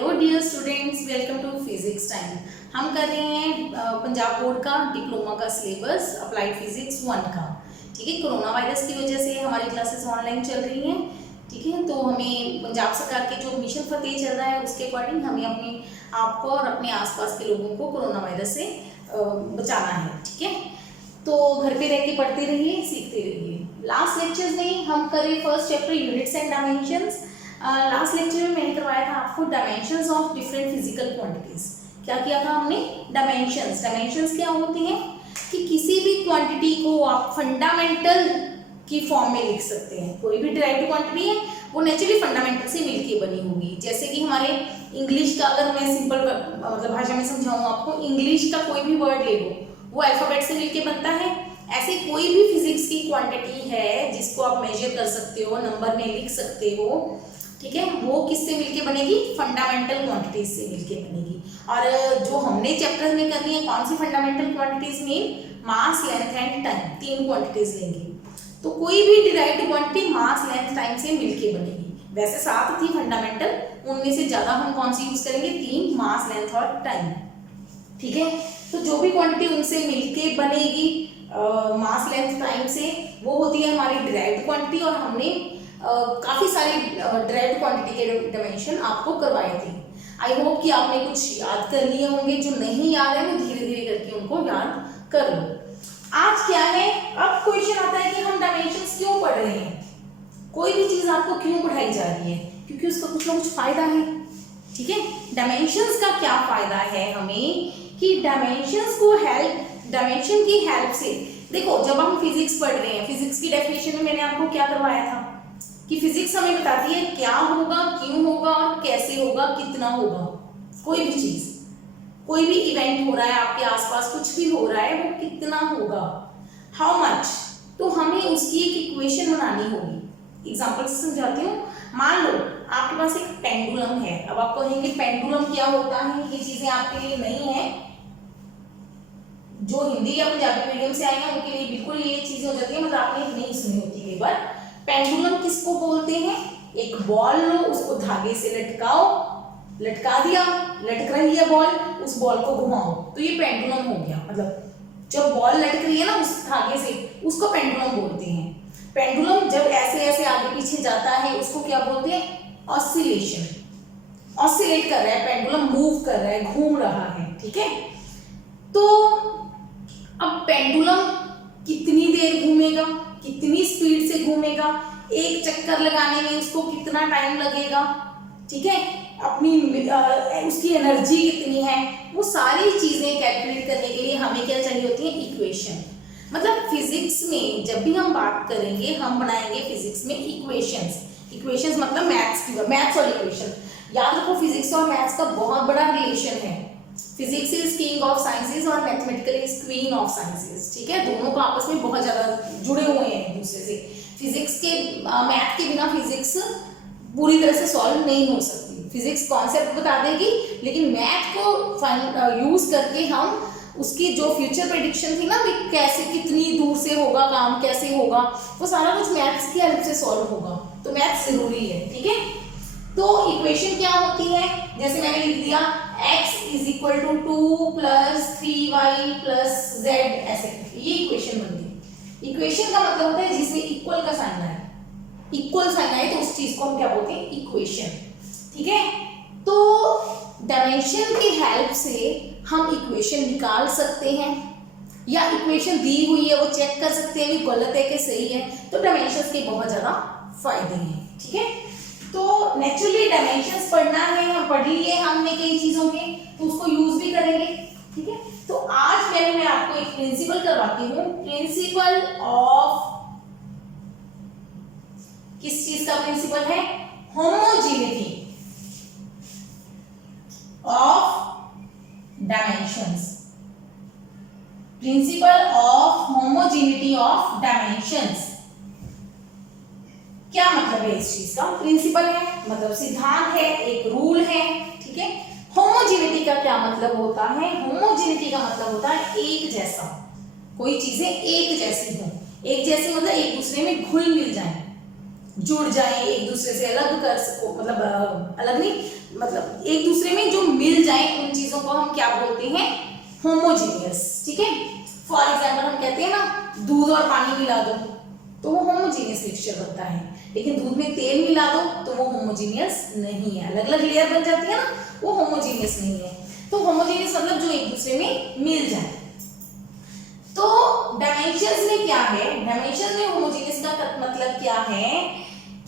Hello dear students, welcome to physics time. हम कर रहे हैं पंजाब बोर्ड का डिप्लोमा का सिलेबस अप्लाइड फिजिक्स 1 का। ठीक है, कोरोना वायरस की वजह से हमारी क्लासेस ऑनलाइन चल रही हैं। ठीक है, तो हमें पंजाब सरकार के जो मिशन फतेह चल रहा है उसके अकॉर्डिंग हमें अपने आप को और अपने आसपास के लोगों को कोरोना वायरस से बचाना है। ठीक है, तो घर पे रह के पढ़ते रहिए, सीखते रहिए। लास्ट लेक्चर्स में हम करें first chapter units and dimensions. Last lecture में मैंने करवाया था आपको dimensions of different physical quantities. क्या किया था हमने? डायमेंशंस। डायमेंशंस क्या होते हैं कि किसी भी क्वांटिटी को आप फंडामेंटल की फॉर्म में लिख सकते हैं। कोई भी डिराइव्ड क्वांटिटी है वो नेचुरली फंडामेंटल से मिलके बनी होगी। जैसे कि हमारे इंग्लिश का, अगर मैं सिंपल मतलब भाषा में समझाऊं आपको, इंग्लिश का कोई भी वर्ड ले लो वो अल्फाबेट से मिलके बनता है। ऐसे कोई भी फिजिक्स की क्वांटिटी है जिसको आप मेजर कर सकते हो, नंबर में लिख सकते हो, ठीक है, वो किससे मिलके बनेगी? फंडामेंटल क्वांटिटीज से मिलके बनेगी। और जो हमने चैप्टर में करनी है, कौन सी फंडामेंटल क्वांटिटीज में? मास, लेंथ एंड टाइम, तीन क्वांटिटीज लेंगे। तो कोई भी डिराइव्ड क्वांटिटी मास, लेंथ, टाइम से मिलके बनेगी। वैसे 7 थी फंडामेंटल, उनमें से ज्यादा हम कौन सी यूज करेंगे? 3, मास, लेंथ और टाइम। ठीक है, तो जो भी क्वांटिटी उनसे मिलके बनेगी मास, लेंथ, टाइम से, वो होती है हमारी डिराइव्ड क्वांटिटी। और हमने काफी सारे डिराइव्ड क्वांटिटी के डायमेंशन आपको करवाए थे। आई होप कि आपने कुछ याद कर लिए होंगे। जो नहीं याद है वो धीरे धीरे करके उनको याद कर लो। आज क्या है, अब क्वेश्चन आता है कि हम डायमेंशंस क्यों पढ़ रहे हैं। कोई भी चीज आपको क्यों पढ़ाई जा रही है? क्योंकि उसका कुछ ना कुछ फायदा है। ठीक है, डायमेंशंस का क्या फायदा है हमें कि डायमेंशन की हेल्प से, देखो जब हम फिजिक्स पढ़ रहे हैं, फिजिक्स की डेफिनेशन में मैंने आपको क्या करवाया था कि फिजिक्स हमें बताती है क्या होगा, क्यों होगा और कैसे होगा, कितना होगा। कोई भी चीज, कोई भी इवेंट हो रहा है आपके आसपास, कुछ भी हो रहा है, वो कितना होगा, हाउ मच। तो हमें उसकी एक इक्वेशन बनानी होगी। एग्जांपल से समझाती हूँ। मान लो आपके पास एक पेंडुलम है। अब आप कहेंगे पेंडुलम क्या होता है, ये चीजें आपके लिए नहीं है। जो हिंदी या पंजाबी मीडियम से आए हैं उनके लिए बिल्कुल ये चीजें हो जाती है, मतलब आपने नहीं सुनी होती कई बार। पेंडुलम किसको बोलते हैं? एक बॉल लो, उसको धागे से लटकाओ, लटका दिया, लटक रही है बॉल, उस बॉल को घुमाओ, तो ये पेंडुलम हो गया। मतलब जब बॉल लटक रही है ना उस धागे से, उसको पेंडुलम बोलते हैं। पेंडुलम जब ऐसे ऐसे आगे पीछे जाता है उसको क्या बोलते हैं? ऑसिलेशन। ऑसिलेट कर रहा है पेंडुलम, मूव कर रहा है, घूम रहा है। ठीक है, तो अब पेंडुलम कितनी देर घूमेगा, कितनी स्पीड से घूमेगा, एक चक्कर लगाने में उसको कितना टाइम लगेगा, ठीक है, अपनी उसकी एनर्जी कितनी है, वो सारी चीजें कैलकुलेट करने के लिए हमें क्या चाहिए होती है? इक्वेशन। मतलब फिजिक्स में जब भी हम बात करेंगे, हम बनाएंगे फिजिक्स में इक्वेशंस। इक्वेशंस मतलब मैथ्स की, मैथ्स और इक्वेशन। याद रखो फिजिक्स और मैथ्स का बहुत बड़ा रिलेशन है। Physics is king of sciences और mathematical is queen of sciences. ठीक है, दोनों को आपस में बहुत ज्यादा जुड़े हुए हैं एक दूसरे से। फिजिक्स के मैथ के बिना फिजिक्स पूरी तरह से सॉल्व नहीं हो सकती। फिजिक्स कॉन्सेप्ट बता देगी, लेकिन मैथ को यूज करके हम उसकी जो फ्यूचर प्रेडिक्शन थी ना, कैसे कितनी दूर से होगा काम, कैसे होगा, वो सारा कुछ मैथ्स की हेल्प से सॉल्व होगा। तो मैथ्स जरूरी है। ठीक है, तो इक्वेशन क्या होती है? जैसे मैंने लिख दिया x is equal to 2 plus 3y plus z, ऐसे ये इक्वेशन बन गई। इक्वेशन का मतलब होता है जिसमें इक्वल का साइन आए, इक्वल साइन आए तो उस चीज को हम क्या बोलते हैं? इक्वेशन। ठीक है, तो डायमेंशन की हेल्प से हम इक्वेशन निकाल सकते हैं, या इक्वेशन दी हुई है वो चेक कर सकते हैं कि गलत है कि सही है। तो डायमेंशंस के बहुत ज्यादा फायदे हैं। ठीक है, तो नेचुरली डायमेंशंस पढ़ना है, हम पढ़ लिए हमने कई चीजों के, तो उसको यूज भी करेंगे। ठीक है, तो आज मैं आपको एक प्रिंसिपल करवाती हूँ। प्रिंसिपल ऑफ, किस चीज का प्रिंसिपल है? Homogeneity of dimensions. Principle of homogeneity of dimensions. क्या मतलब है इस चीज का? प्रिंसिपल है मतलब सिद्धांत है, एक रूल है। ठीक है, होमोजेनिटी का क्या मतलब होता है? होमोजेनिटी का मतलब होता है एक जैसा, कोई चीजें एक जैसी हो। एक जैसी मतलब एक दूसरे में घुल मिल जाए, जुड़ जाए, एक दूसरे से अलग कर सको, मतलब अलग नहीं, मतलब एक दूसरे में जो मिल जाए, उन चीजों को हम क्या बोलते हैं, होमोजीनियस। ठीक है, फॉर एग्जाम्पल हम कहते हैं ना दूध और पानी मिला दो तो वो होमोजीनियस मिक्सचर बनता है, लेकिन दूध में तेल मिला दो तो वो होमोजीनियस नहीं है, अलग अलग लेयर बन जाती है ना, वो होमोजीनियस नहीं है। तो होमोजीनियस मतलब जो एक दूसरे में मिल जाए। तो डायमेंशंस में क्या है, डायमेंशन में होमोजीनियस का मतलब क्या है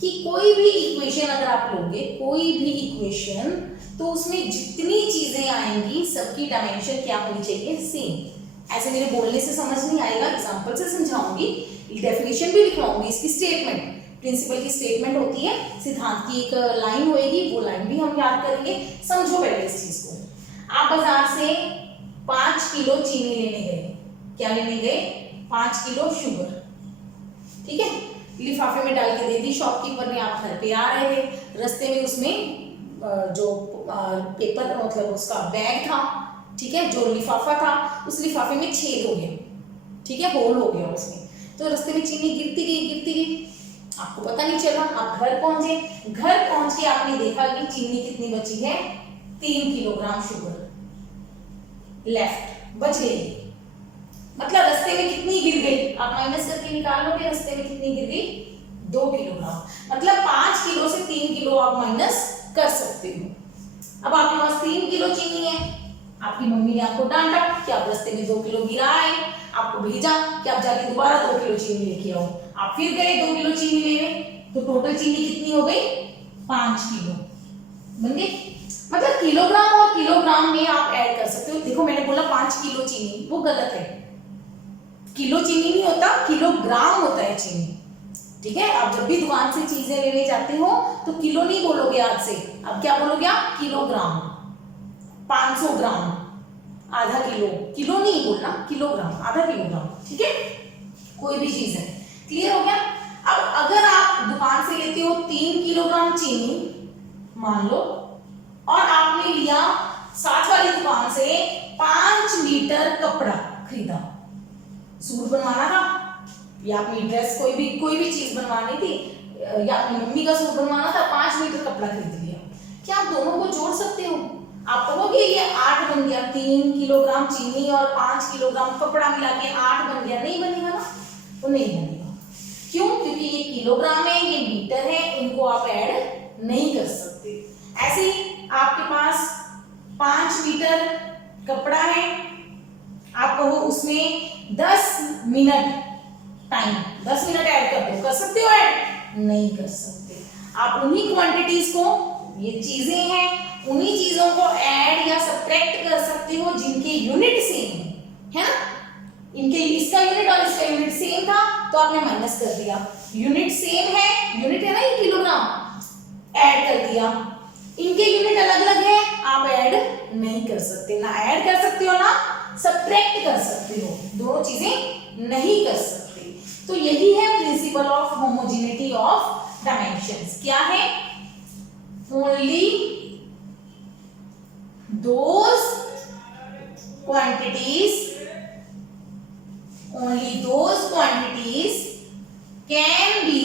कि कोई भी इक्वेशन अगर आप लोगे, कोई भी इक्वेशन, तो उसमें जितनी चीजें आएंगी सबकी डायमेंशन क्या होनी चाहिए, सेम। ऐसे मेरे बोलने से समझ नहीं आएगा, एग्जांपल से समझाऊंगी, डेफिनेशन भी लिखवाऊंगी, इसकी स्टेटमेंट, प्रिंसिपल की स्टेटमेंट होती है, सिद्धांत की एक लाइन होएगी, वो लाइन भी हम याद करेंगे। समझो पहले इस चीज को। आप बाजार से 5 किलो चीनी लेने गए, क्या लेने गए, 5 किलो शुगर, ठीक है, लिफाफे में डाल के दे दी शॉपकीपर ने, आप घर पे आ रहे थे, रास्ते में उसमें जो पेपर मतलब उसका बैग था, ठीक है, जो लिफाफा था, उस लिफाफे में छेद हो गया, ठीक है, होल हो गया उसमें, तो रास्ते में चीनी गिरती गई, आपको पता नहीं चला, आप घर पहुंचे, घर पहुंच के आपने देखा कि चीनी कितनी बची है, 3 किलोग्राम शुगर लेफ्ट बच गई, मतलब रास्ते में कितनी गिर गई, आप माइनस करके निकाल लोगे, रास्ते में कितनी गिर गई, 2 किलोग्राम, मतलब 5 किलो से 3 किलो आप माइनस कर सकते हो। अब आपके पास 3 किलो चीनी है, आपकी मम्मी ने आपको डांटा कि आप रास्ते में 2 किलो गिराए, आपको भेजा कि आप जाके दोबारा 2 किलो चीनी लेके आओ, आप फिर गए 2 किलो चीनी लेने, तो टोटल चीनी कितनी हो गई, 5 किलो बन गई। मतलब किलोग्राम और किलोग्राम में आप ऐड कर सकते हो। देखो मैंने बोला 5 किलो चीनी, वो गलत है, किलो चीनी नहीं होता, किलोग्राम होता है चीनी, ठीक है। आप जब भी दुकान से चीजें लेने जाते हो तो किलो नहीं बोलोगे आज से, अब क्या बोलोगे आप, किलोग्राम, 500 ग्राम, आधा किलो, किलो नहीं बोलना, किलोग्राम, आधा किलोग्राम, ठीक है, कोई भी चीज है, क्लियर हो गया। अब अगर आप दुकान से लेते हो 3 किलोग्राम चीनी मान लो, और आपने लिया साथ वाली दुकान से 5 मीटर कपड़ा खरीदा, सूट बनवाना था या अपनी ड्रेस, कोई भी चीज बनवानी थी, या अपनी मम्मी का सूट बनवाना था, 5 मीटर कपड़ा खरीद लिया, क्या आप दोनों को जोड़ सकते हो, आप कहोगे ये 8 बन गया, 3 किलोग्राम चीनी और 5 किलोग्राम कपड़ा मिला के 8 बन गया, नहीं बनेगा ना, वो नहीं बनेगा, क्यों, क्योंकि ये किलोग्राम है, ये मीटर है, इनको आप ऐड नहीं कर सकते। ऐसे ही आपके पास 5 मीटर कपड़ा है, आप कहो उसमें 10 मिनट टाइम, 10 मिनट ऐड कर सकते हो ऐड, नहीं कर सकते। आप उन्हीं क्वांटिटीज को, ये चीजें हैं, उन्हीं चीजों को ऐड या सब्ट्रैक्ट कर सकते हो जिनके यूनिट सेम है ना, इनके इसका यूनिट और इसका यूनिट सेम था तो आपने माइनस कर दिया, यूनिट सेम है, यूनिट है ना ये किलोग्राम, ऐड कर दिया, इनके यूनिट अलग अलग है, आप ऐड नहीं कर सकते, ना ऐड कर सकते हो ना सब्ट्रैक्ट कर सकते हो, दोनों चीजें नहीं कर सकते। तो यही है principle of homogeneity of dimensions, क्या है, only those quantities can be,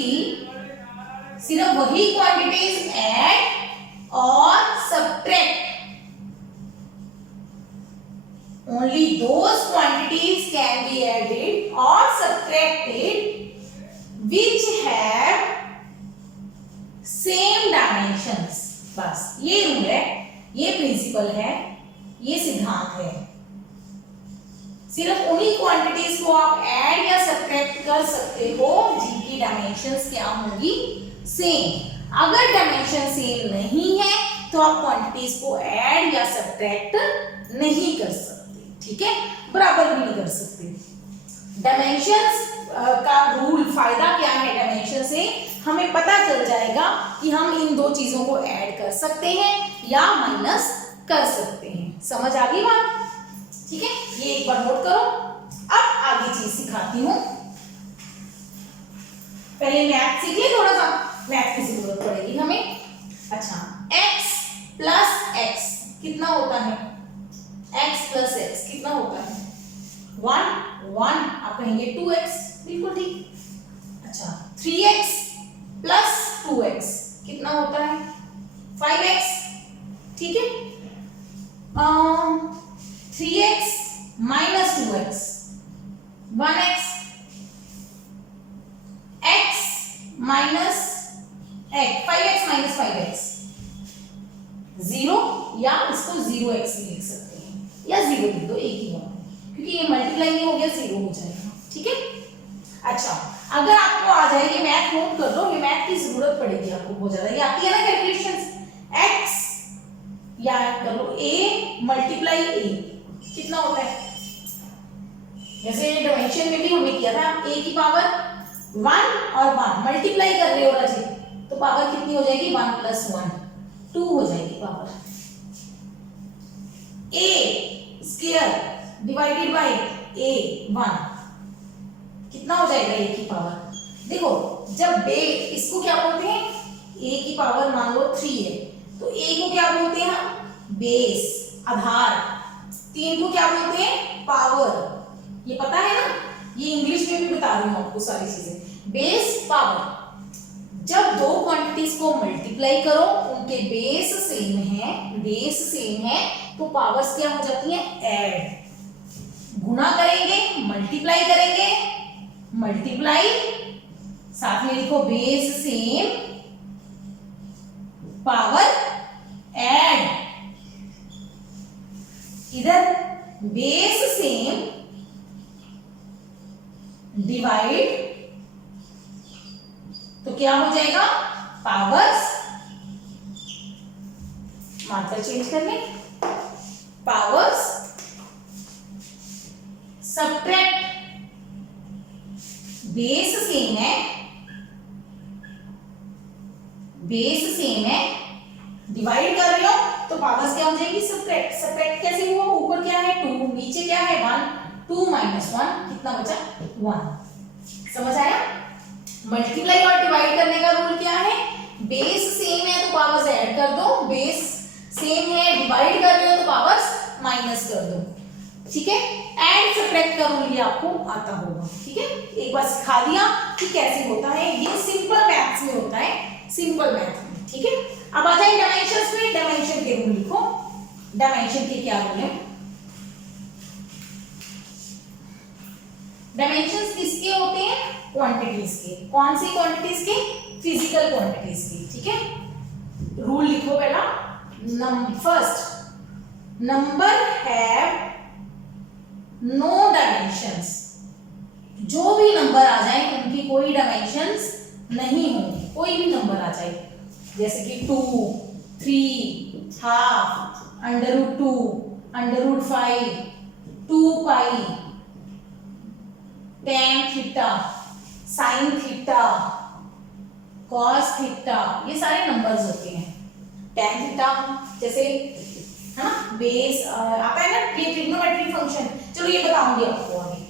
सिर्फ वही क्वांटिटीज ऐड और subtract, only those quantities can be added or subtracted which have same dimensions। बस ये रूल है, ये प्रिंसिपल है, ये सिद्धांत है, सिर्फ उन्हीं क्वांटिटीज को आप ऐड या सब्ट्रैक्ट कर सकते हो जिनकी डायमेंशंस क्या होंगी, सेम। अगर डायमेंशन सेम नहीं है तो आप क्वांटिटीज को ऐड या सब्ट्रैक्ट नहीं कर सकते, ठीक है, बराबर भी नहीं कर सकते। डायमेंशंस का रूल, फायदा क्या है डायमेंशन से, हमें पता चल जाएगा कि हम इन दो चीजों को ऐड कर सकते हैं या माइनस कर सकते हैं। समझ आ गई बात, ठीक है, ये एक बार नोट करो। अब आगे चीज सिखाती हूं, पहले मैथ सीख ले, थोड़ा सा मैथ की जरूरत पड़ेगी हमें। अच्छा, x प्लस एक्स कितना होता है, x प्लस एक्स कितना होता है, 1 1, आप कहेंगे 2x, बिल्कुल ठीक। अच्छा, 3x प्लस 2x कितना होता है 5x, ठीक है। 3x minus 2x 1x, x minus x 5x minus 5x 0, या इसको 0x भी लिख सकते हैं या 0 लिख दो, एक ही बात, क्योंकि ये मल्टीप्लाई नहीं हो गया 0 हो जाएगा, ठीक है। अच्छा, अगर आपको आ जाए, ये मैथ नोट कर लो, ये मैथ की जरूरत पड़ेगी आपको बहुत ज्यादा, ये आती है ना कैलकुलेशंस, x या कर लो a मल्टीप्लाई a कितना होता है, जैसे डायमेंशन में भी हमने किया था, a की पावर 1 और 1 मल्टीप्लाई कर रहे हो राजे, तो पावर कितनी हो जाएगी 1 प्लस 1 2 हो जाएगी power. a square divided by a 1 कितना हो जाएगा a की पावर, देखो जब बेस, इसको क्या बोलते हैं, a की पावर मान लो 3 है, तो a को क्या बोलते हैं हम, बेस आधार, 3 को क्या बोलते हैं पावर, ये पता है ना, ये इंग्लिश में भी बता रही हूं आपको सारी चीजें, बेस पावर। जब दो क्वांटिटीज को मल्टीप्लाई करो, उनके बेस सेम है, तो पावर्स क्या हो जाती हैं ऐड, गुणा करेंगे मल्टीप्लाई करेंगे, मल्टीप्लाई साथ में लिखो बेस सेम पावर ऐड, इधर बेस सेम डिवाइड, तो क्या हो जाएगा पावर्स, मात्रा चेंज कर लें, पावर्स सब्ट्रैक्ट, बेस सेम है, डिवाइड कर रहे हो तो पावर्स क्या हो जाएगी सब्ट्रैक्ट, सब्ट्रैक्ट कैसे हुआ, ऊपर क्या है 2, नीचे क्या है 1, 2 माइनस 1 कितना बचा 1, समझ आया। मल्टीप्लाई और डिवाइड करने का रूल क्या है, बेस सेम है तो पावर्स ऐड कर दो, बेस सेम है डिवाइड कर रहे हो तो पावर्स माइनस कर दो, ठीक है। एंड सब्ट्रैक्ट का रूल ये आपको आता होगा, ठीक है, एक बार सिखा दिया कि कैसे होता है, ये सिंपल मैथ्स में होता है, सिंपल मैथ में, ठीक है। अब आ जाए डायमेंशंस में, डायमेंशन के रूल लिखो, डायमेंशन के क्या रूल है, डायमेंशंस किसके होते हैं, क्वांटिटीज के, कौन सी क्वांटिटीज के, फिजिकल क्वांटिटीज की, ठीक है। रूल लिखो पहला, first number have no dimensions, जो भी नंबर आ जाए उनकी कोई डायमेंशंस नहीं होंगी, कोई भी नंबर आ जाए, जैसे कि 2, 3, हाफ, √2, √5, 2 पाई, tan theta, sin theta, cos theta, ये सारे नंबर्स होते हैं। tan थीटा जैसे है ना, बेस आता है ना, ये ट्रिग्नोमेट्रिक फंक्शन, चलो ये बताऊंगी आपको आगे।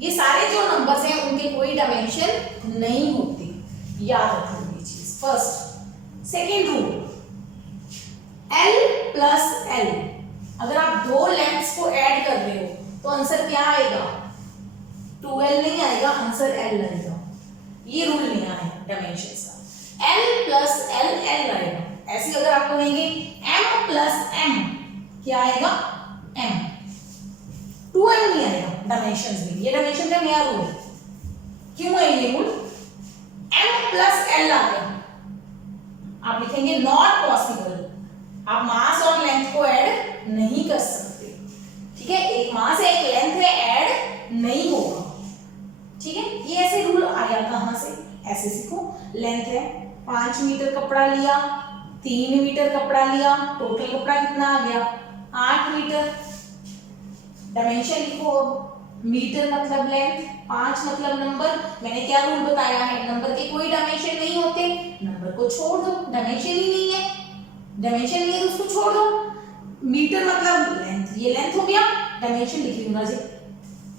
ये सारे जो नंबर्स हैं उनके कोई डायमेंशन नहीं होती, याद रखो ये चीज। First, second rule, L plus L, अगर आप दो लेंथ्स को ऐड कर रहे हो तो आंसर क्या आएगा, 2L नहीं आएगा, आंसर L आएगा। ये रूल नहीं आया डायमेंशंस का, L प्लस L L आएगा। ऐसे अगर आप कहेंगे M प्लस M, क्या आएगा M, 2M नहीं आएगा डायमेंशंस में, ये डायमेंशन का नया रूल है। क्यों है ये रूल, M प्लस L आ गया, आप लिखेंगे नॉट पॉसिबल, आप मास और लेंथ को ऐड नहीं कर सकते, ठीक है, एक मास है एक लेंथ है, ऐड नहीं होगा, ठीक है। ये ऐसे रूल आया कहां से, ऐसे सीखो, लेंथ है 5 मीटर कपड़ा लिया, 3 मीटर कपड़ा लिया, टोटल कपड़ा कितना आ गया 8 मीटर, डायमेंशन लिखो, मीटर मतलब लेंथ, 5 मतलब नंबर, मैंने क्या रूल बताया है, नंबर के कोई डायमेंशन नहीं होते, नंबर को छोड़ दो, डायमेंशन ही नहीं है, डायमेंशन नहीं है तो उसको छोड़ दो, मीटर मतलब लेंथ, ये लेंथ हो गया, डायमेंशन लिख लूंगा जी।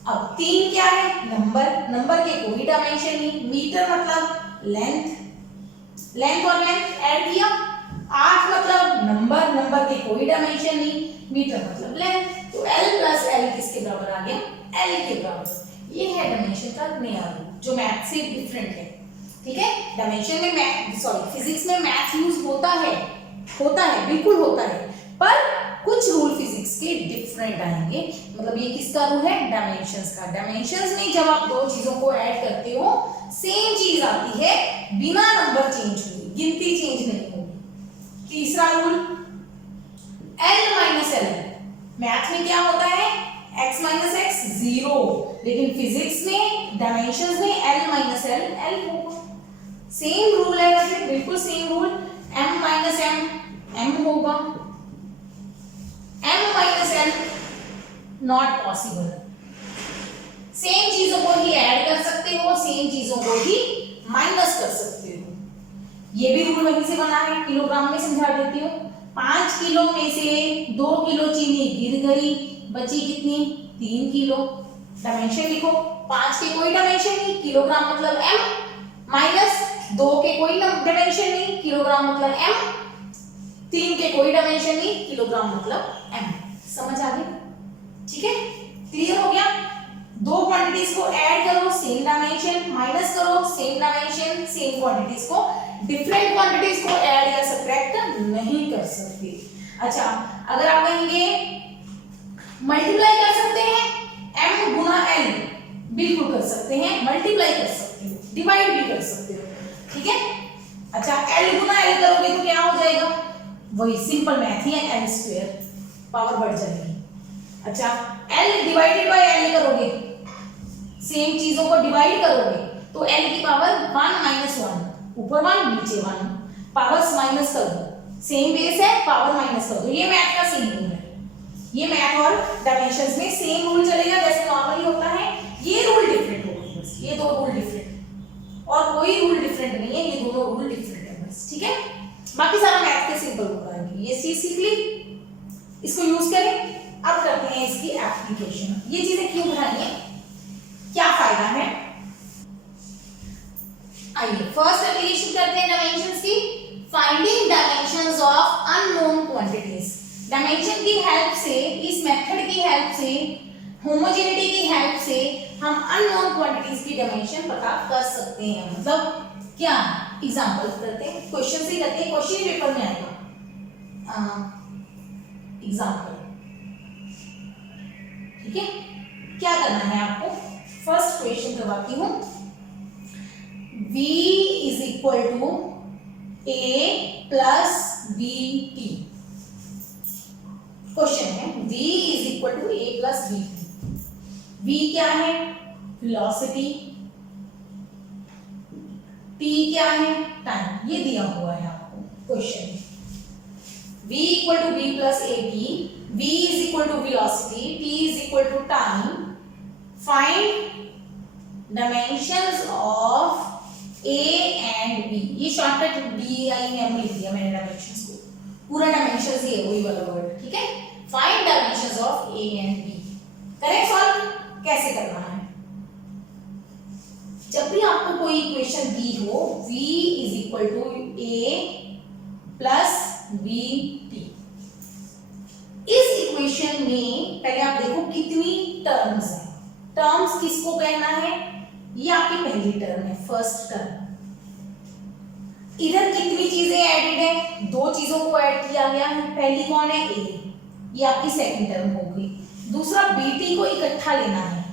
अब 3 क्या है, नंबर, नंबर के कोई डायमेंशन नहीं, मीटर मतलब लेंथ, लेंथ और लेंथ ऐड किया, 8 मतलब नंबर, नंबर के कोई डायमेंशन नहीं, मीटर मतलब लेंथ, तो L प्लस L किसके बराबर आ गया, L के बराबर। ये है डायमेंशन का नया रूल जो मैथ से डिफरेंट है। ठीक है, डायमेंशन में फिजिक्स में मैथ यूज होता है बिल्कुल होता है, पर कुछ रूल फिजिक्स के डिफरेंट आएंगे। मतलब ये किसका रूल है, डायमेंशंस का। डायमेंशंस में जब आप दो चीजों को ऐड करते हो सेम चीज आती है बिना नंबर चेंज हुए, गिनती चेंज नहीं होगी। तीसरा rule L minus L, math में क्या होता है x माइनस एक्स 0, लेकिन फिजिक्स में डायमेंशंस में L माइनस एल L होगा। सेम रूल है वैसे, बिल्कुल same rule. m minus m होगा, m minus n not possible. Same चीजों को ही ऐड कर सकते हो, सेम चीजों को ही माइनस कर सकते हो। ये भी रूल वहीं से बना है, किलोग्राम में समझा देती हूँ। 5 किलो में से 2 किलो चीनी गिर गई, बची कितनी 3 किलो। डायमेंशन लिखो, 5 के कोई डायमेंशन नहीं, किलोग्राम मतलब m, माइनस 2 के कोई डायमेंशन नहीं, किलोग्राम मतलब m, 3 के कोई डायमेंशन नहीं, किलोग्राम मतलब m। समझ आ गई, ठीक है, क्लियर हो गया। दो क्वांटिटीज को ऐड करो सेम डायमेंशन, माइनस करो सेम डायमेंशन, सेम क्वांटिटीज को, डिफरेंट क्वांटिटीज को ऐड या सब्ट्रैक्ट नहीं कर सकते। अच्छा, अगर आप कहेंगे मल्टीप्लाई कर सकते हैं m गुना l, बिल्कुल कर सकते हैं, मल्टीप्लाई कर सकते हो, डिवाइड भी कर सकते हो, ठीक है। अच्छा, l गुना l करोगे तो क्या हो जाएगा, वही सिंपल मैथ ही है, l स्क्वायर, पावर बढ़ जाएगी। अच्छा, l डिवाइडेड बाय l करोगे, सेम चीजों को डिवाइड करोगे तो l की पावर 1 माइनस 1, ऊपर 1 नीचे 1, पावर्स माइनस कर दो, सेम बेस है, पावर माइनस कर दो। ये मैथ का सेम रूल है, ये मैथ और डायमेंशंस में सेम रूल चलेगा जैसे नॉर्मली होता है। ये रूल डिफरेंट होगा बस, ये दो रूल डिफरेंट, और कोई रूल डिफरेंट नहीं है, ये दोनों रूल डिफरेंट है बस, ठीक है। बाकी सारा मैथ के सिंपल होगा, ये चीज सीख ली, इसको यूज करें। अब करते हैं इसकी एप्लीकेशन। ये चीजें क्यों बनाई है, क्या फायदा है, आइए फर्स्ट एप्लीकेशन करते हैं डायमेंशंस की। Finding dimensions of unknown quantities. Dimension की हेल्प से, इस मेथड की हेल्प से, होमोजेनिटी की हेल्प से हम अननोन क्वांटिटीज की डायमेंशन पता कर सकते हैं। मतलब क्या, एग्जांपल करते हैं, क्वेश्चन से करते हैं, क्वेश्चन पेपर में आएगा एग्जांपल, ठीक है। क्या करना है आपको, फर्स्ट क्वेश्चन करवाती हूं, v is equal to a plus bt। Question है v is equal to a plus bt। v क्या है, वेलोसिटी, t क्या है, टाइम, ये दिया हुआ है आपको क्वेश्चन में। v equal to b plus at, v is equal to velocity, t is equal to time, find dimensions of a and b। ये शॉर्टकट DIM लिख दिया मैंने डायमेंशंस को, पूरा डायमेंशंस ही है वही वाला वर्ड, ठीक है। Find dimensions of a and b। करें सॉल्व, कैसे करना है, जब भी आपको कोई इक्वेशन दी हो, v is equal to a plus bt, इस इक्वेशन में पहले आप देखो कितनी टर्म्स हैं। टर्म्स किसको कहना है, ये आपकी पहली टर्म है, फर्स्ट टर्म। इधर कितनी चीजें एडेड है, दो चीजों को ऐड किया गया है। पहली कौन है, a, ये आपकी सेकंड टर्म हो गई। दूसरा bt को इकट्ठा लेना है,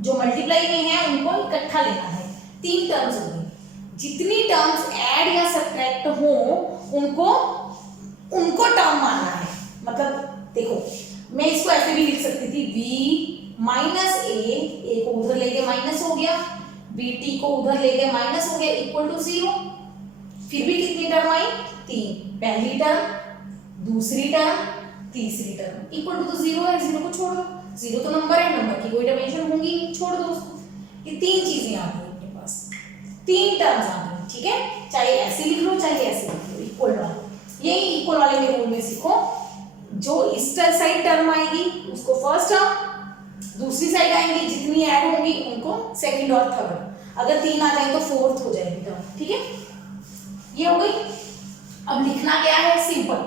जो मल्टीप्लाई में है उनको इकट्ठा लेना है, 3 टर्म्स हो गई। जितनी टर्म्स ऐड या सब्ट्रैक्ट हो उनको टर्म मानना है। मतलब देखो, मैं इसको ऐसे भी लिख सकती थी, v माइनस a को उधर लेके माइनस हो गया, bt को उधर लेके माइनस हो गया, इक्वल टू 0। फिर भी कितनी टर्म आई, 3, पहली टर्म, दूसरी टर्म, तीसरी टर्म, इक्वल टू 0 है, 0 को छोड़ दो, 0 तो नंबर है, नंबर की कोई डायमेंशन होंगी नहीं, छोड़ दो उसको। ये 3 चीजें आ गई अपने पास, 3 टर्म्स आ गई, ठीक है। चाहे ऐसे लिख लो चाहे ऐसे लिख लो, इक्वल वाला। यही इक्वल वाले में रूल में सीखो, जो इस साइड टर्म आएगी उसको फर्स्ट टर्म, दूसरी साइड आएंगी जितनी ऐड होंगी उनको सेकंड और थर्ड, अगर 3 आ जाए तो फोर्थ हो जाएगी टर्म, ठीक है। ये हो गई। अब लिखना क्या है, सिंपल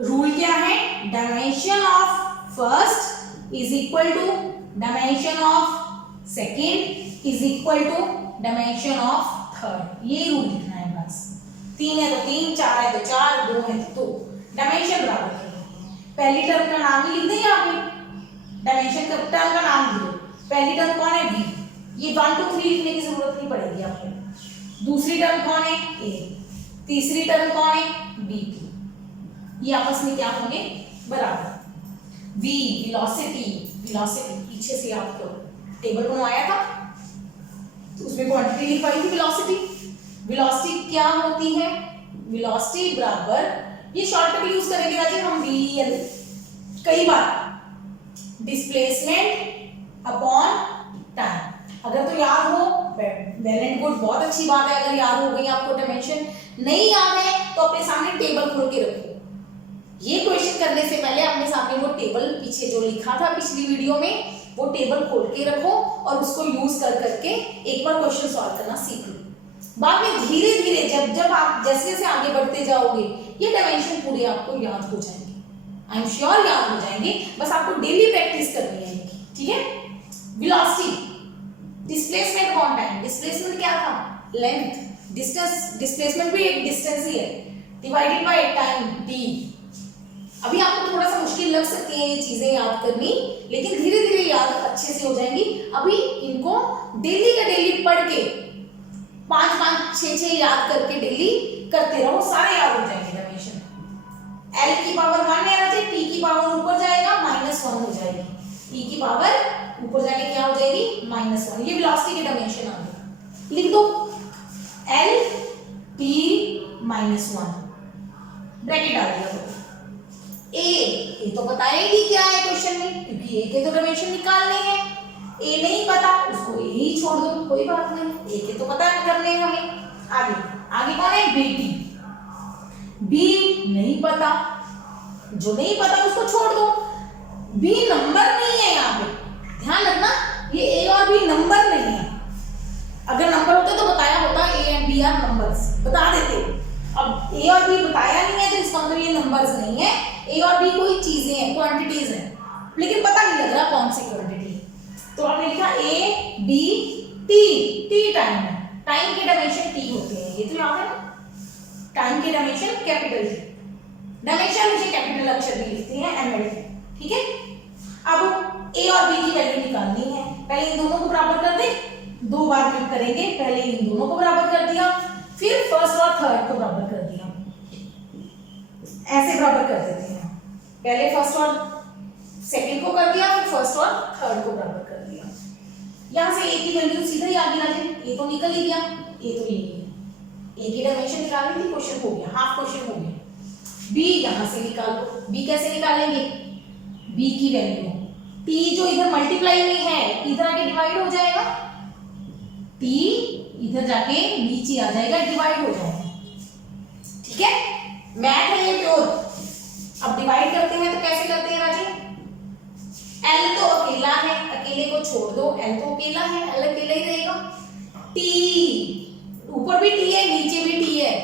रूल क्या है, dimension of first is equal to dimension of second is equal to dimension of third, ये रूल लिखना है बस। 3 है तो 3, 4 है तो 4, 2 है तो 2। डायमेंशन बराबर करो। पहली टर्म का नाम ही लिख दें यहाँ पे, डायमेंशन का टर्म का नाम लिख दो। पहली टर्म कौन है? v, ये 1 2 3 लिखने की जरूरत नहीं पड़ेगी आपको। दूसरी टर्म कौन है? a, तीसरी टर्म कौन है? b, ये आपस में क्या होंगे? बराबर। v वेलोसिटी, वेलोसिटी पीछे से आपको टेबल बनवाया था तो उसमें क्वांटिटी लिखवाई थी वेलोसिटी। वेलोसिटी क्या होती है? वेलोसिटी बराबर, ये शॉर्टकट यूज करेंगे राजी हम, vl कई बार, डिस्प्लेसमेंट अपॉन टाइम। अगर तो याद हो वेल एंड गुड, बहुत अच्छी बात है। अगर याद हो गई आपको डायमेंशन, नहीं याद है तो अपने सामने टेबल खोल के रखो। ये क्वेश्चन करने से पहले अपने सामने वो टेबल पीछे जो लिखा था पिछली वीडियो में, वो टेबल खोल के रखो और उसको यूज कर करके एक बार क्वेश्चन सॉल्व करना सीख लो। बाद में धीरे धीरे जब जब आप जैसे जैसे आगे बढ़ते जाओगे ये डायमेंशन पूरे आपको याद हो जाएंगे। आई एम श्योर याद हो जाएंगे, बस आपको डेली प्रैक्टिस करनी है इनकी, ठीक है। वेलोसिटी, डिस्प्लेसमेंट कौन टाइम, डिस्प्लेसमेंट क्या था? लेंथ, डिस्टेंस, डिस्प्लेसमेंट भी एक डिस्टेंस ही है, डिवाइडेड बाय टाइम डी। अभी आपको थोड़ा सा मुश्किल लग सकती है ये चीजें याद करनी, लेकिन धीरे धीरे याद अच्छे से हो जाएंगी। अभी इनको डेली का डेली पढ़ के 5 5 6 6 याद करके डेली करते रहो, सारे याद हो जाएंगे डायमेंशन। L की पावर 1 है राजे, T की पावर ऊपर जाएगा -1 हो जाएगी, T की पावर ऊपर जाके क्या हो जाएगी? -1। ये वेलोसिटी के डायमेंशन आ गए, लिख दो L T -1, ब्रैकेट डाल दिया तो ए तो बताया ही नहीं क्या है क्वेश्चन में, क्योंकि ए के तो डायमेंशन निकालने हैं। ए नहीं पता उसको ए ही छोड़ दो, कोई बात नहीं, ए के तो पता करने हैं हमें। आगे आगे कौन है? बेटी। बी नहीं पता, जो नहीं पता उसको छोड़ दो। बी नंबर नहीं है यहाँ पे, ध्यान रखना, ये ए और बी नंबर नहीं है। अगर नंबर होते तो बताया होता, A and B are numbers, बता देते। अब ए और बी बताया नहीं है तो इसका मतलब ये नंबर्स नहीं है। ए और बी कोई चीजें हैं, क्वांटिटीज हैं, लेकिन पता नहीं लग रहा कौन सी क्वांटिटी। तो आपने लिखा A B T, T time है, टाइम के डायमेंशन टी होते हैं, ये तो याद है ना। टाइम के डायमेंशन कैपिटल टी, डायमेंशन मुझे कैपिटल अक्षर भी लिखते हैं एमएल, ठीक है। अब ए और बी की वैल्यू निकालनी है, पहले इन दोनों को बराबर कर दे, 2 बार क्लिक करेंगे, पहले इन दोनों को बराबर कर दिया, फिर फर्स्ट और थर्ड को बराबर कर दिया, ऐसे बराबर कर देते हैं। पहले फर्स्ट और सेकंड को कर दिया, फिर फर्स्ट और थर्ड को बराबर कर दिया। यहां से ए की वैल्यू सीधा ही आ गई ना, ए तो निकल ही गया, ए तो ये है, ए की डायमेंशन निकालनी थी, क्वेश्चन हो गया, हाफ क्वेश्चन हो गया। बी यहां से निकालो, बी कैसे निकालेंगे? बी की वैल्यू टी जो इधर मल्टीप्लाई में है इधर आके डिवाइड हो जाएगा, टी इधर जाके नीचे आ जाएगा, डिवाइड हो जाएगा, ठीक है। मैथ है ये प्योर। अब डिवाइड करते हैं तो कैसे करते हैं राजी? L तो अकेला है, अकेले को छोड़ दो, L तो अकेला है, L अकेला ही रहेगा। T ऊपर भी T है, नीचे भी T है,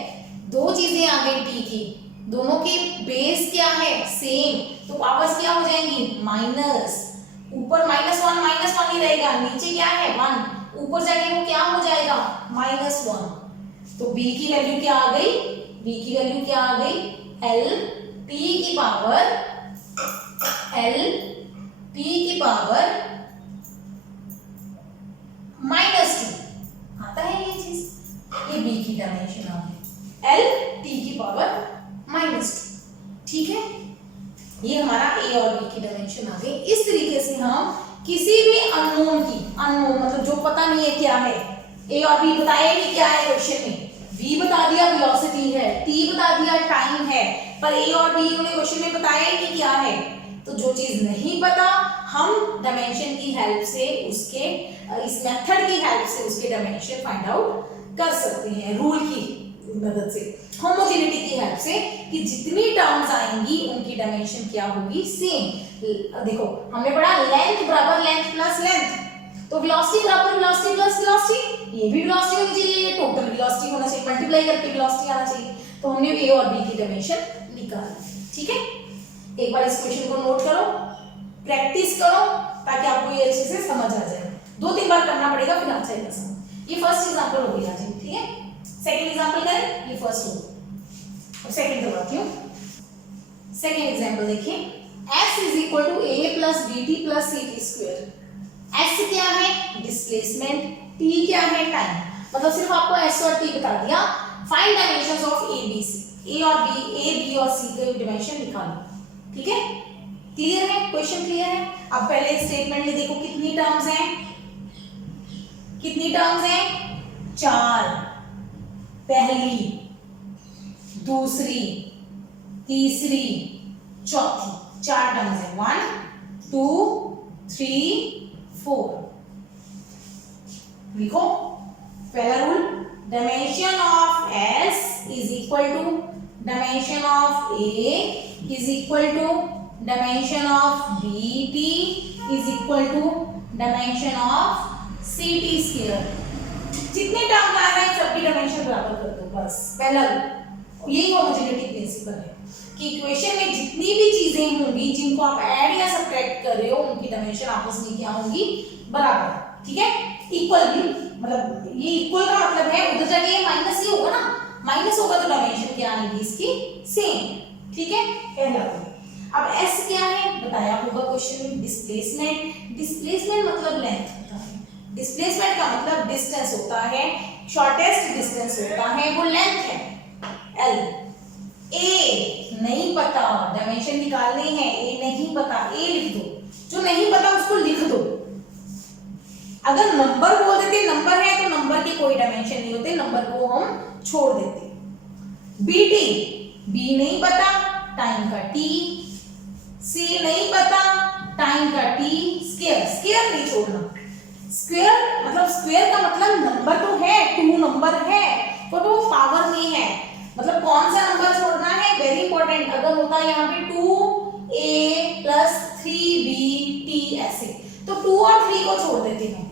2 चीजें आ गई T की, दोनों की बेस क्या है? सेम, तो वापस क्या हो जाएंगी? माइनस, ऊपर -1 ही रहेगा, नीचे क्या है? 1, ऊपर जाके वो क्या हो जाएगा? -1। तो B की वैल्यू क्या आ गई? B की वैल्यू क्या आ गई? L T की पावर -2 आता है ये चीज, ये B की डायमेंशन आ गई, L T की पावर -2, ठीक है। ये हमारा A और B की डायमेंशन आ गई। इस तरीके से हम किसी भी अननोन की, अननोन मतलब जो पता नहीं है क्या है, A और B बताया नहीं क्या है क्वेश्चन में, V बता दिया वेलोसिटी है, T बता दिया टाइम है, पर A और B उन्होंने क्वेश्चन में बताया ही नहीं क्या है। तो जो चीज नहीं पता हम डायमेंशन की हेल्प से उसके, इस मेथड की हेल्प से उसके डायमेंशन फाइंड आउट कर सकते हैं, रूल की मदद से, होमोजेनिटी की हेल्प से, कि जितनी टर्म्स आएंगी उनकी डायमेंशन क्या होगी? सेम। देखो हमने पढ़ा लेंथ बराबर लेंथ प्लस लेंथ, तो वेलोसिटी बराबर वेलोसिटी प्लस वेलोसिटी, ये भी वेलोसिटी होनी चाहिए, ये टोटल वेलोसिटी होना चाहिए, मल्टीप्लाई करके वेलोसिटी आना चाहिए। तो हमने ए और बी की डायमेंशन निकाली, ठीक है। एक बार इस क्वेश्चन को नोट करो, प्रैक्टिस करो, ताकि आपको ये अच्छे से समझ आ जाए। 2-3 बार करना पड़ेगा, फिर अच्छा ही समझ। ये फर्स्ट एग्जांपल हो गया जी, ठीक है। ठीक है। सेकेंड एग्जाम्पल करें, ये फर्स्ट हो, सेकेंड करवाती हूँ। सेकेंड एग्जाम्पल देखिए, s is equal to a plus B T plus C T square. s क्या है? डिस्प्लेसमेंट, t क्या है? टाइम। मतलब सिर्फ आपको s और t बता दिया, find dimensions of a b c, a और b और c के डायमेंशन निकालो, ठीक है। क्लियर है? क्वेश्चन क्लियर है? अब पहले स्टेटमेंट में देखो कितनी टर्म्स हैं, कितनी टर्म्स हैं? 4, पहली, दूसरी, तीसरी, चौथी, 4 टर्म्स हैं, 1 2 3 4। लिखो पहला rule, dimension of s is equal to dimension of a is equal to dimension of bt is equal to dimension of ct square. जितने टर्म आ रहे हैं सबकी डायमेंशन बराबर कर दो, बस पहला रूल। यही होमोजेनिटी प्रिंसिपल है कि इक्वेशन में जितनी भी चीजें होंगी जिनको आप ऐड या सब्ट्रैक्ट कर रहे हो उनकी डायमेंशन आपस में क्या होंगी? बराबर, ठीक है। इक्वल भी, मतलब ये इक्वल का मतलब है उधर जाके ये माइनस ही होगा ना, माइनस होगा तो डायमेंशन क्या आएगी इसकी? सेम, ठीक है। पहला रूल। अब s क्या है बताया होगा क्वेश्चन में, डिस्प्लेसमेंट। डिस्प्लेसमेंट मतलब लेंथ होता है, डिस्प्लेसमेंट का मतलब डिस्टेंस होता है, शॉर्टेस्ट डिस्टेंस होता है, वो लेंथ है l। a नहीं पता, डायमेंशन निकालने हैं, a नहीं पता, a लिख दो, जो नहीं पता उसको लिख दो। अगर नंबर बोल देते नंबर है तो नंबर के कोई डायमेंशन नहीं होते, नंबर को हम छोड़ देते। bt, b नहीं पता, टाइम का t, c नहीं पता, टाइम का t, स्क्वायर, स्क्वायर नहीं छोड़ना। स्क्वायर मतलब स्क्वायर का मतलब नंबर तो है, 2 नंबर है बट वो पावर में है, मतलब कौन सा नंबर छोड़ना है, वेरी इंपॉर्टेंट। अगर होता है यहाँ पे 2a प्लस 3bt ऐसे, तो 2 और 3 को छोड़ देते हैं।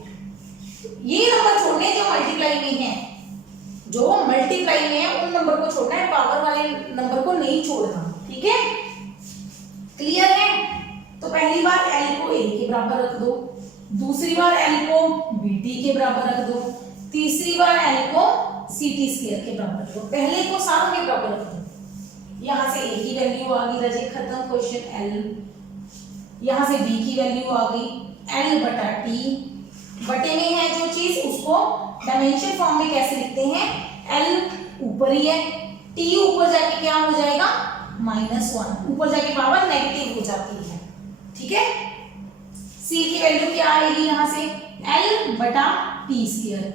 ये नंबर छोड़ने जो मल्टीप्लाई में है, जो मल्टीप्लाई में है उन नंबर को छोड़ना है, पावर वाले नंबर को नहीं छोड़ना, ठीक है। क्लियर है? तो पहली बार l को a के बराबर रख दो, दूसरी बार l को bt के बराबर रख दो, तीसरी बार l को ct स्क्वायर के बराबर रख दो, पहले को सारों के बराबर रख दो। यहां से a की वैल्यू आ गई, रजे खत्म क्वेश्चन l। यहां से b की वैल्यू आ गई l बटा t, बटे में है जो चीज उसको डायमेंशन फॉर्म में कैसे लिखते हैं, l ऊपर ही है, t ऊपर जाके क्या हो जाएगा? -1, ऊपर जाके पावर नेगेटिव हो जाती है, ठीक है। c की वैल्यू क्या आएगी यहाँ से? l बटा t स्क्वायर,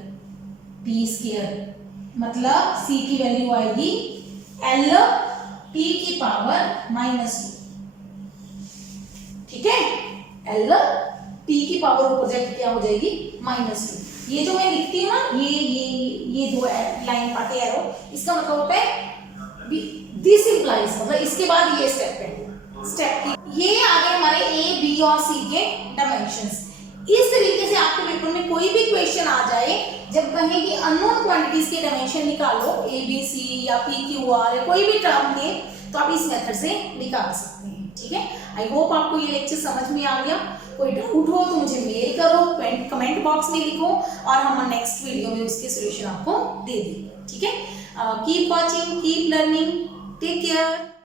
t स्क्वायर मतलब c की वैल्यू आएगी l t की पावर -2, ठीक है। l t की पावर ऊपर जाके क्या हो जाएगी? -2। ये जो मैं लिखती हूँ ना, ये 2 लाइन पाते एरो, इसका मतलब होता है दिस इंप्लाइज, मतलब इसके बाद ये स्टेप है, स्टेप ये आ गए हमारे a b और c के डायमेंशंस। इस तरीके से आपके पेपर में कोई भी क्वेश्चन आ जाए, जब कहें कि अननोन क्वांटिटीज के डायमेंशन निकालो, a b c या p q r या कोई भी टर्म दे, तो आप इस मेथड से निकाल सकते हैं, ठीक है। आई होप आपको ये लेक्चर समझ में आ गया। कोई डाउट हो तो मुझे मेल करो, कमेंट बॉक्स में लिखो और हम नेक्स्ट वीडियो में उसके सॉल्यूशन आपको दे देंगे, ठीक है। Keep watching, keep learning, take care.